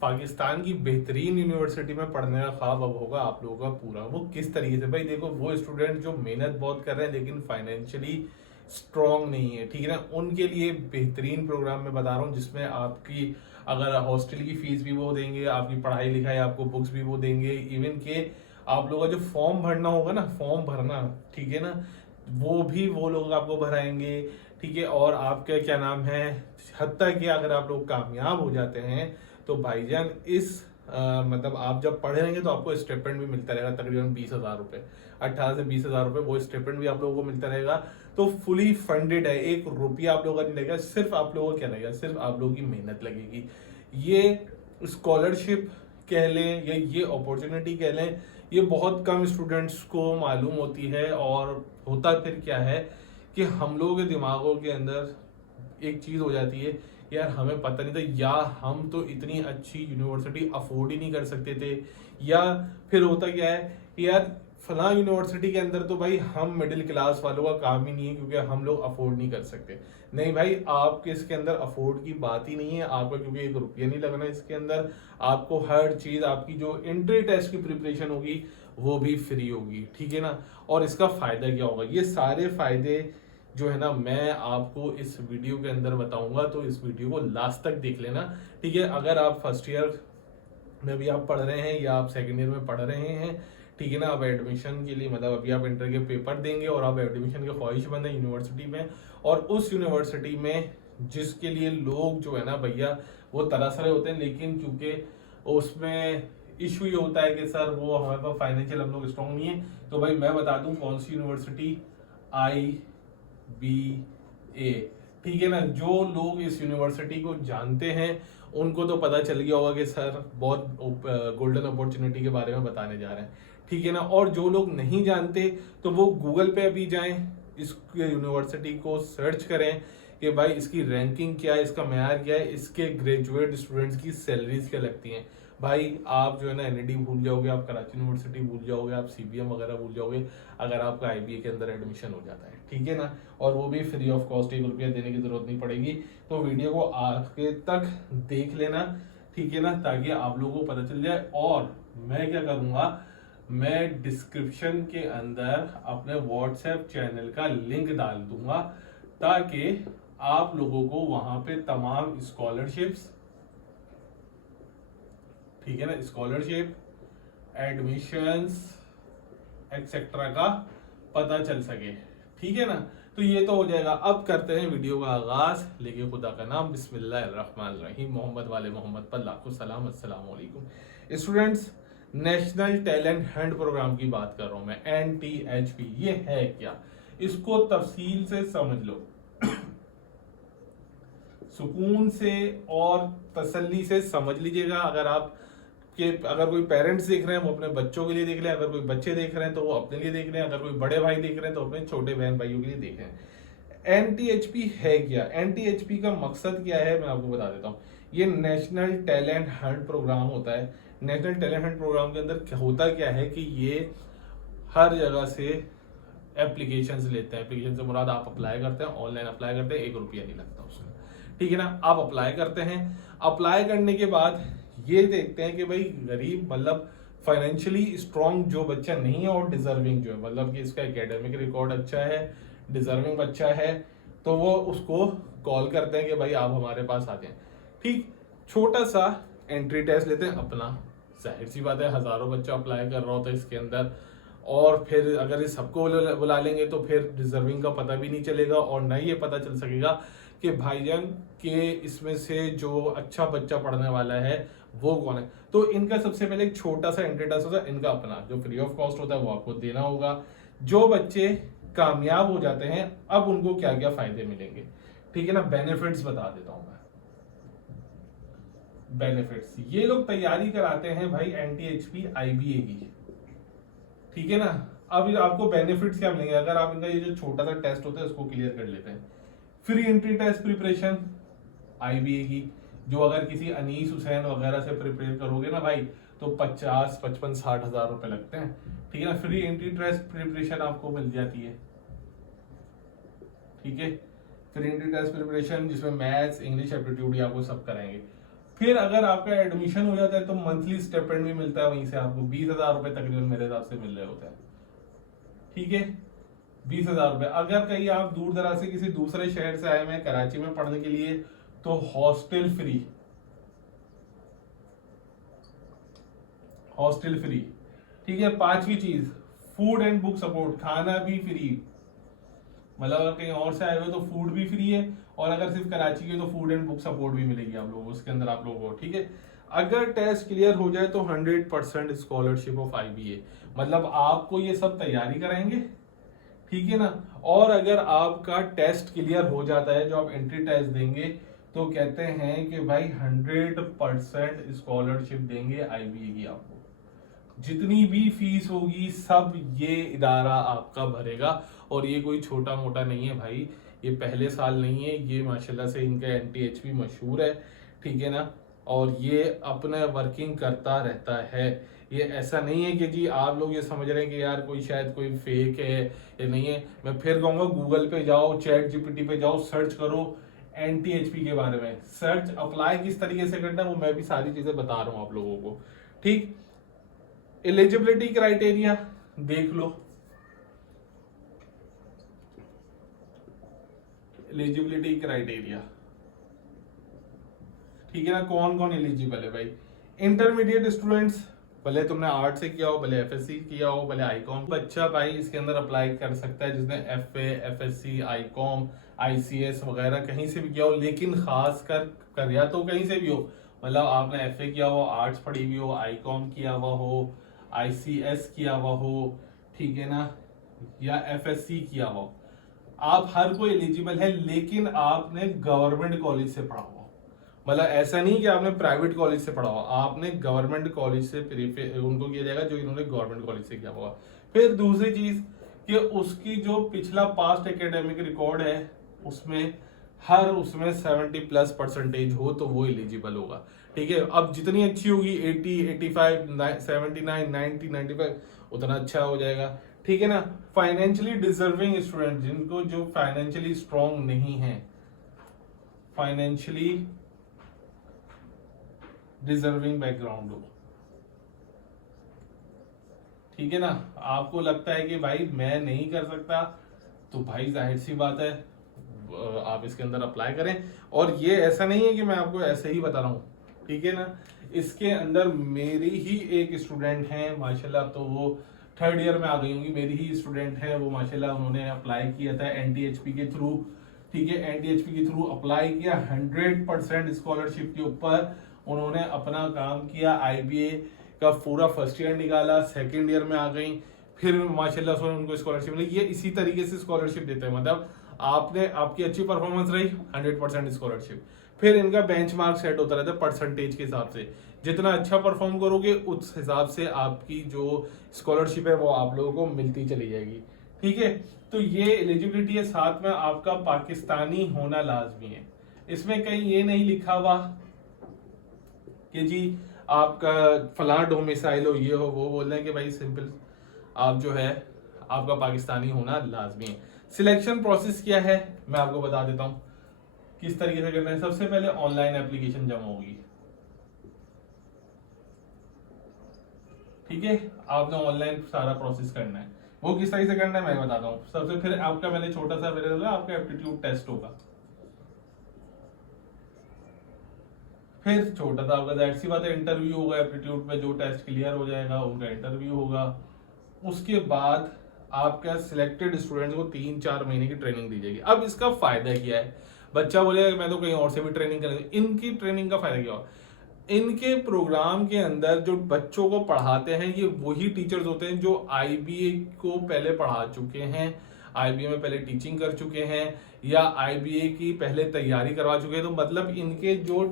पाकिस्तान की बेहतरीन यूनिवर्सिटी में पढ़ने का ख्वाब अब होगा आप लोगों का पूरा। वो किस तरीके से भाई, देखो वो स्टूडेंट जो मेहनत बहुत कर रहे हैं लेकिन फाइनेंशियली स्ट्रांग नहीं है, ठीक है ना, उनके लिए बेहतरीन प्रोग्राम मैं बता रहा हूँ जिसमें आपकी अगर हॉस्टल की फीस भी वो देंगे, आपकी पढ़ाई लिखाई, आपको बुक्स भी वो देंगे, इवन के आप लोगों का जो फॉर्म भरना होगा ना, फॉर्म भरना, ठीक है ना, वो भी वो लोग आपको भराएंगे, ठीक है। और आपके क्या नाम है, हत्ता कि अगर आप लोग कामयाब हो जाते हैं तो भाईजान इस मतलब आप जब पढ़े रहेंगे तो आपको स्टेपेंड भी मिलता रहेगा तकरीबन 20,000 रुपये, 18 से 20,000 रुपये वो स्टेपेंड भी आप लोगों को मिलता रहेगा। तो फुली फंडेड है, 1 रुपया आप लोगों का नहीं लगेगा, सिर्फ आप लोगों को क्या लगेगा, सिर्फ आप लोगों की मेहनत लगेगी। ये स्कॉलरशिप कह लें या ये अपॉर्चुनिटी कह लें, ये बहुत कम स्टूडेंट्स को मालूम होती है। और होता फिर क्या है कि हम लोगों के दिमागों के अंदर एक चीज हो जाती है, यार हमें पता नहीं था, या हम तो इतनी अच्छी यूनिवर्सिटी अफोर्ड ही नहीं कर सकते थे, या फिर होता क्या है कि यार फला यूनिवर्सिटी के अंदर तो भाई हम मिडिल क्लास वालों का काम ही नहीं है क्योंकि हम लोग अफोर्ड नहीं कर सकते। नहीं भाई, आपके इसके अंदर अफोर्ड की बात ही नहीं है आपका, क्योंकि 1 रुपया नहीं लगना इसके अंदर। आपको हर चीज, आपकी जो एंट्री टेस्ट की प्रिपरेशन होगी वो भी फ्री होगी, ठीक है ना। और इसका फायदा क्या होगा, ये सारे फायदे जो है ना मैं आपको इस वीडियो के अंदर बताऊंगा, तो इस वीडियो को लास्ट तक देख लेना, ठीक है। अगर आप फर्स्ट ईयर में भी आप पढ़ रहे हैं या आप सेकेंड ईयर में पढ़ रहे हैं, ठीक है ना, आप एडमिशन के लिए मतलब अभी आप इंटर के पेपर देंगे और आप एडमिशन के ख्वाहिशमंद है यूनिवर्सिटी में, और उस यूनिवर्सिटी में जिसके लिए लोग जो है ना भैया वो तरस रहे होते हैं, लेकिन क्योंकि उसमें इशू ये होता है कि सर वो हमारे पास फाइनेंशियल हम लोग स्ट्रॉन्ग नहीं है, तो भाई मैं बता दूं कौन सी यूनिवर्सिटी, IBA, ठीक है ना। जो लोग इस यूनिवर्सिटी को जानते हैं उनको तो पता चल गया होगा कि सर बहुत गोल्डन अपॉर्चुनिटी के बारे में बताने जा रहे हैं, ठीक है ना। और जो लोग नहीं जानते तो वो गूगल पे अभी जाएं, इस यूनिवर्सिटी को सर्च करें कि भाई इसकी रैंकिंग क्या है, इसका मैार क्या है, इसके ग्रेजुएट स्टूडेंट्स की सैलरीज क्या लगती हैं। भाई आप जो है ना NLD भूल जाओगे, आप कराची यूनिवर्सिटी भूल जाओगे, आप CBM वगैरह भूल जाओगे अगर आपका IBA के अंदर एडमिशन हो जाता है, ठीक है ना। और वो भी फ्री ऑफ कॉस्ट, 1 रुपया देने की जरूरत नहीं पड़ेगी। तो वीडियो को आगे तक देख लेना, ठीक है ना, ताकि आप लोगों को पता चल जाए। और मैं क्या करूंगा, मैं डिस्क्रिप्शन के अंदर अपने व्हाट्सएप चैनल का लिंक डाल दूंगा ताकि आप लोगों को वहां पे तमाम स्कॉलरशिप्स, ठीक है ना, स्कॉलरशिप, एडमिशंस एक्सेट्रा का पता चल सके, ठीक है ना। तो ये तो हो जाएगा। अब करते हैं वीडियो का आगाज, लेके खुदा का नाम, बिस्मिल्लाहिर्रहमानिर्रहीम, मोहम्मद वाले मोहम्मद पर लाखों सलाम, अस्सलाम वालेकुम। Students, national talent hunt programme की बात कर रहा हूं मैं, NTHP। ये है क्या, इसको तफसील से समझ लो, सुकून से और तसल्ली से समझ लीजिएगा। अगर आप कि अगर कोई पेरेंट्स देख रहे हैं वो अपने बच्चों के लिए देख रहे हैं, अगर कोई बच्चे देख रहे हैं तो वो अपने लिए देख रहे हैं, अगर कोई बड़े भाई देख रहे हैं तो अपने छोटे बहन भाइयों के लिए देख रहे हैं। NTHP है क्या, NTHP का मकसद क्या है मैं आपको बता देता हूँ। ये नेशनल टैलेंट हंट प्रोग्राम होता है। नेशनल टैलेंट हंट प्रोग्राम के अंदर होता क्या है कि ये हर जगह से एप्लीकेशंस लेते हैं। एप्लीकेशन से मुराद आप अप्लाई करते हैं, ऑनलाइन अप्लाई करते हैं, 1 रुपया नहीं लगता उसका, ठीक है ना। आप अप्लाई करते हैं, अप्लाई करने के बाद ये देखते हैं कि भाई गरीब मतलब फाइनेंशियली स्ट्रांग जो बच्चा नहीं है और डिजर्विंग जो है, मतलब कि इसका एकेडमिक रिकॉर्ड अच्छा है, डिजर्विंग बच्चा है, तो वो उसको कॉल करते हैं कि भाई आप हमारे पास आ जाएं, ठीक। छोटा सा एंट्री टेस्ट लेते हैं अपना, जाहिर सी बात है हजारों बच्चा अप्लाई कर रहा होता है इसके अंदर, और फिर अगर ये सबको बुला लेंगे तो फिर डिजर्विंग का पता भी नहीं चलेगा और ना ही ये पता चल सकेगा कि भाईजान के इसमें से जो अच्छा बच्चा पढ़ने वाला है वो कौन है। तो इनका सबसे पहले एक छोटा सा एंट्री टेस्ट होता है, इनका अपना जो फ्री ऑफ कॉस्ट होता है वो आपको देना होगा। जो बच्चे कामयाब हो जाते हैं अब उनको क्या क्या फायदे मिलेंगे, ठीक है ना। बेनिफिट्स बता देता हूं मैं। बेनिफिट्स, ये लोग तैयारी कराते हैं भाई NTHP IBA की, ठीक है ना। अब आपको बेनिफिट्स क्या मिलेंगे अगर आप इनका ये जो छोटा सा टेस्ट होता है उसको क्लियर कर लेते हैं। Free entry test preparation IBA की, जो अगर किसी अनीस हुसैन वगैरह से प्रिपेयर करोगे ना भाई तो 50, 55, 60 हजार रुपए लगते हैं, ठीक है ना। फ्री एंट्री टेस्ट प्रिपरेशन आपको मिल जाती है, ठीक है। फ्री एंट्री टेस्ट प्रिपरेशन जिसमें मैथ्स, इंग्लिश, एप्टीट्यूड आपको सब कराएंगे। फिर अगर आपका एडमिशन हो जाता है तो मंथली स्टिपेंड भी मिलता है, वहीं से आपको 20,000 रुपए तकरीबन मेरे हिसाब से मिल रहे होते हैं। ठीक है, 20,000 रुपए। अगर कहीं आप दूर दराज से किसी दूसरे शहर से आए हैं कराची में पढ़ने के लिए, तो हॉस्टल फ्री, हॉस्टल फ्री। ठीक है, पांचवी चीज, फूड एंड बुक सपोर्ट, खाना भी फ्री। मतलब अगर कहीं और से आए हुए तो फूड भी फ्री है, और अगर सिर्फ कराची के तो फूड एंड बुक सपोर्ट भी मिलेगी आप लोगों को, उसके अंदर आप लोगों को। ठीक है, अगर टेस्ट क्लियर हो जाए तो 100% स्कॉलरशिप ऑफ IBA, मतलब आपको ये सब तैयारी कराएंगे। ठीक है ना, और अगर आपका टेस्ट क्लियर हो जाता है, जो आप एंट्री टेस्ट देंगे, तो कहते हैं कि भाई 100% स्कॉलरशिप देंगे IBA की आपको। जितनी भी फीस होगी सब ये इदारा आपका भरेगा, और ये कोई छोटा मोटा नहीं है भाई, ये पहले साल नहीं है, ये माशाल्लाह से इनका NTHP मशहूर है। ठीक है ना, और ये अपना वर्किंग करता रहता है। ये ऐसा नहीं है कि जी आप लोग ये समझ रहे हैं कि यार कोई शायद कोई फेक है, ये नहीं है। मैं फिर कहूँगा गूगल पे जाओ, ChatGPT पे जाओ, सर्च करो NTHP के बारे में, सर्च अप्लाई किस तरीके से करना है वो मैं भी सारी चीजें बता रहा हूँ आप लोगों को। ठीक, एलिजिबिलिटी क्राइटेरिया देख लो, एलिजिबिलिटी क्राइटेरिया। ठीक है ना, कौन कौन एलिजिबल है भाई? इंटरमीडिएट स्टूडेंट्स, भले तुमने आर्ट से किया हो, भले FSC किया हो, भले आईकॉम, बच्चा भाई इसके अंदर अप्लाई कर सकता है जिसने FA, FSC, आईकॉम, ICS वगैरह कहीं से भी किया हो, लेकिन खास कर या तो कहीं से भी हो, मतलब आपने FA किया हो, आर्ट्स पढ़ी हुई हो, आईकॉम किया हुआ हो, ICS किया हुआ हो, ठीक है ना, या FSC किया हुआ हो, आप हर कोई एलिजिबल है, लेकिन आपने गवर्नमेंट कॉलेज से पढ़ा हुआ। मतलब ऐसा नहीं कि आपने प्राइवेट कॉलेज से पढ़ा हुआ, आपने गवर्नमेंट कॉलेज से उनको किया जाएगा जो इन्होंने गवर्नमेंट कॉलेज से किया हुआ। फिर दूसरी चीज कि उसकी जो पिछला पास्ट एकेडमिक रिकॉर्ड है उसमें उसमें 70+ % हो तो वो एलिजिबल होगा। ठीक है, अब जितनी अच्छी होगी 80, 85, 79, 90, 95 उतना अच्छा हो जाएगा। ठीक है ना, फाइनेंशियली डिजर्विंग स्टूडेंट, जिनको जो फाइनेंशियली स्ट्रॉन्ग नहीं है, फाइनेंशियली डिजर्विंग बैकग्राउंड हो। ठीक है ना, आपको लगता है कि भाई मैं नहीं कर सकता, तो भाई जाहिर सी बात है आप इसके अंदर अप्लाई करें। और ये ऐसा नहीं है कि मैं आपको ऐसे ही बता रहा हूँ, ठीक है ना, इसके अंदर मेरी ही एक स्टूडेंट है माशाल्लाह, तो वो 3rd ईयर में आ गई होंगी, मेरी ही स्टूडेंट है वो माशाल्लाह, उन्होंने अप्लाई किया था NTHP के थ्रू। ठीक है, NTHP के थ्रू अप्लाई किया, 100% स्कॉलरशिप के ऊपर उन्होंने अपना काम किया, IBA का पूरा फर्स्ट ईयर निकाला, 2nd ईयर में आ गई, फिर माशाल्लाह से उनको स्कॉलरशिप मिली। ये इसी तरीके से स्कॉलरशिप देते हैं, मतलब आपने आपकी अच्छी परफॉर्मेंस रही 100% स्कॉलरशिप। फिर इनका बेंचमार्क सेट होता रहता है परसेंटेज के हिसाब से, जितना अच्छा परफॉर्म करोगे उस हिसाब से आपकी जो स्कॉलरशिप है वो आप लोगों को मिलती चली जाएगी। ठीक है, तो ये एलिजिबिलिटी है, साथ में आपका पाकिस्तानी होना लाजमी है। इसमें कहीं ये नहीं लिखा हुआ कि जी आपका फलां डोमिसाइल हो, ये हो, वो बोल रहे हैं कि भाई सिंपल आप जो है आपका पाकिस्तानी होना लाजमी है। सिलेक्शन प्रोसेस क्या है मैं आपको बता देता हूं किस तरीके से करना है। सबसे पहले ऑनलाइन एप्लीकेशन जमा होगी। ठीक है, आपने ऑनलाइन सारा प्रोसेस करना है, वो किस तरीके से करना है मैं बताता हूँ। सबसे फिर आपका मैंने छोटा सा मेरे आपका एप्टीट्यूड टेस्ट होगा, फिर छोटा सा आपका जाहिर सी बात है इंटरव्यू होगा। एप्टीट्यूड में जो टेस्ट क्लियर हो जाएगा उनका इंटरव्यू होगा। उसके बाद आपका सिलेक्टेड स्टूडेंट्स को 3-4 महीने की ट्रेनिंग दी जाएगी। अब इसका फायदा क्या है, बच्चा बोलेगा मैं तो कहीं और से भी ट्रेनिंग करेंगे, इनकी ट्रेनिंग का फायदा क्या हो, इनके प्रोग्राम के अंदर जो बच्चों को पढ़ाते हैं ये वही टीचर्स होते हैं जो IBA को पहले पढ़ा चुके हैं, IBA में पहले टीचिंग कर चुके हैं, या IBA की पहले तैयारी करवा चुके हैं। तो मतलब इनके जो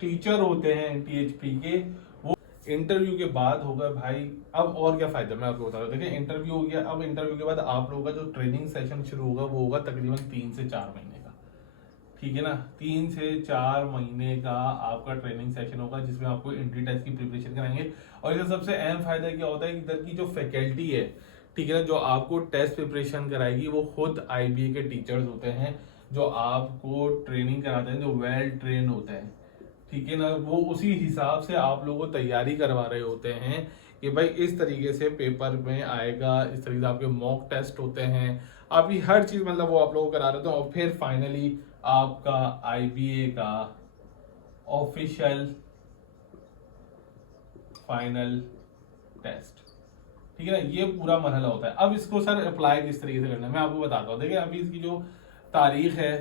टीचर होते हैं NTHP के, वो इंटरव्यू के बाद होगा भाई। अब और क्या फायदा मैं आपको बता रहा हूँ, देखिए इंटरव्यू हो गया, अब इंटरव्यू के बाद आप लोगों का जो ट्रेनिंग सेशन शुरू होगा वो होगा तकरीबन 3 से 4 महीने का। ठीक है ना, 3 से 4 महीने का आपका ट्रेनिंग सेशन होगा जिसमें आपको एंट्री टेस्ट की प्रिपरेशन कराएंगे। और इसका सबसे अहम फायदा क्या होता है कि इधर की जो फैकल्टी है, ठीक है ना, जो आपको टेस्ट प्रिपरेशन कराएगी वो खुद IBA के टीचर्स होते हैं जो आपको ट्रेनिंग कराते हैं, जो वेल ट्रेन होते हैं। ठीक है ना, वो उसी हिसाब से आप लोगों को तैयारी करवा रहे होते हैं कि भाई इस तरीके से पेपर में आएगा, इस तरीके से आपके मॉक टेस्ट होते हैं, आपकी हर चीज मतलब वो आप लोगों को करा रहे होते हैं। और फिर फाइनली आपका आईबीए का ऑफिशियल फाइनल टेस्ट, ठीक है ना, ये पूरा मरहला होता है। अब इसको सर अप्लाई किस तरीके से करना है मैं आपको बताता हूँ। देखिए अभी इसकी जो तारीख है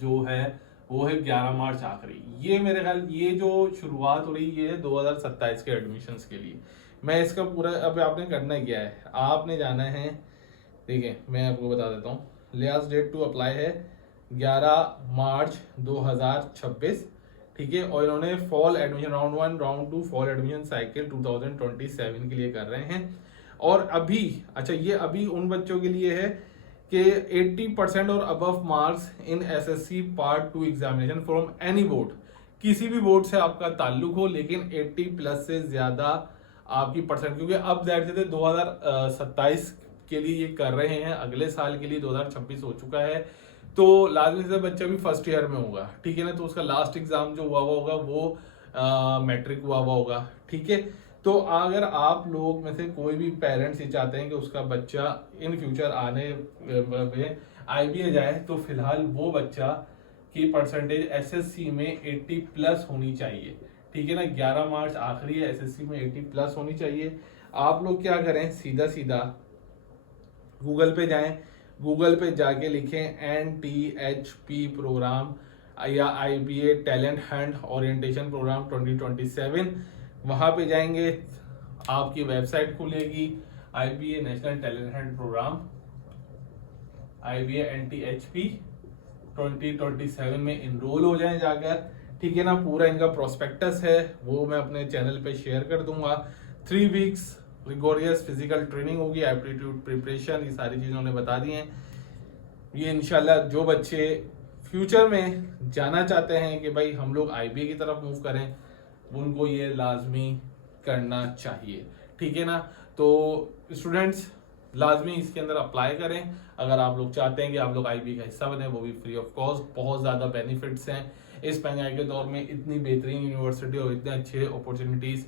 जो है वो है 11 मार्च आखिरी। ये मेरे ख्याल ये जो शुरुआत हो रही है 2027 के एडमिशन्स के लिए। मैं इसका पूरा अब आपने करना क्या है, आपने जाना है, ठीक है मैं आपको बता देता हूँ। लास्ट डेट टू अप्लाई है 11 मार्च 2026, ठीक है। और इन्होंने fall admission round 1 round 2 fall admission cycle 2027 के लिए कर रहे हैं। और अभी अच्छा ये अभी उन बच्चों के लिए है कि 80% और above marks in SSC part 2 examination from any board, किसी भी बोर्ड से आपका ताल्लुक हो, लेकिन 80 प्लस से ज्यादा आपकी परसेंट, क्योंकि अब जाहिर से 2027 के लिए ये कर रहे हैं, अगले साल के लिए 2026 हो चुका है, तो लाजमी से बच्चा भी फर्स्ट ईयर में होगा, ठीक है ना, तो उसका लास्ट एग्जाम जो हुआ होगा वो मैट्रिक हुआ होगा, ठीक है। तो अगर आप लोग में से कोई भी पेरेंट्स ये चाहते हैं कि उसका बच्चा इन फ्यूचर आने में आईबीए जाए, तो फिलहाल वो बच्चा की परसेंटेज एसएससी में 80 प्लस होनी चाहिए, ठीक है ना। 11 मार्च आखिरी है, एसएससी में 80 प्लस होनी चाहिए। आप लोग क्या करें, सीधा सीधा गूगल पे जाएं, गूगल पे जाके लिखें NTHP प्रोग्राम या IBA talent hunt orientation programme 2027। वहां पे जाएंगे, आपकी वेबसाइट खुलेगी, IBA national talent hunt programme IBA NTHP 2027 में इनरोल हो जाएं जाकर, ठीक है ना। पूरा इनका प्रोस्पेक्टस है वो मैं अपने चैनल पे शेयर कर दूंगा। 3 वीक्स रिगोरियस फिजिकल ट्रेनिंग होगी, एप्टीट्यूड प्रिपरेशन, ये सारी चीजें उन्होंने बता दी हैं। ये इंशाल्लाह जो बच्चे फ्यूचर में जाना चाहते हैं कि भाई हम लोग IBA की तरफ मूव करें, उनको ये लाजमी करना चाहिए, ठीक है ना। तो स्टूडेंट्स लाजमी इसके अंदर अप्लाई करें अगर आप लोग चाहते हैं कि आप लोग IBA का हिस्सा बने, वो भी फ्री ऑफ कॉस्ट। बहुत ज़्यादा बेनिफिट्स हैं इस महंगाई के दौर में, इतनी बेहतरीन यूनिवर्सिटी और इतने अच्छे अपॉर्चुनिटीज़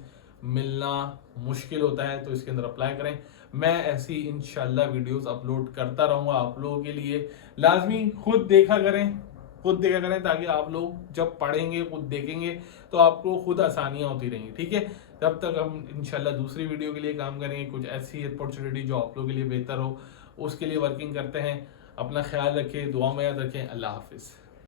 मिलना मुश्किल होता है, तो इसके अंदर अप्लाई करें। मैं ऐसी इंशाल्लाह वीडियोस अपलोड करता रहूँगा आप लोगों के लिए। लाजमी खुद देखा करें, खुद देखा करें, ताकि आप लोग जब पढ़ेंगे खुद देखेंगे तो आपको खुद आसानियां होती रहेंगी, ठीक है। तब तक हम इंशाल्लाह दूसरी वीडियो के लिए काम करेंगे, कुछ ऐसी अपॉर्चुनिटी जो आप लोगों के लिए बेहतर हो, उसके लिए वर्किंग करते हैं। अपना ख्याल रखें, दुआ में याद रखें। अल्लाह हाफिज़।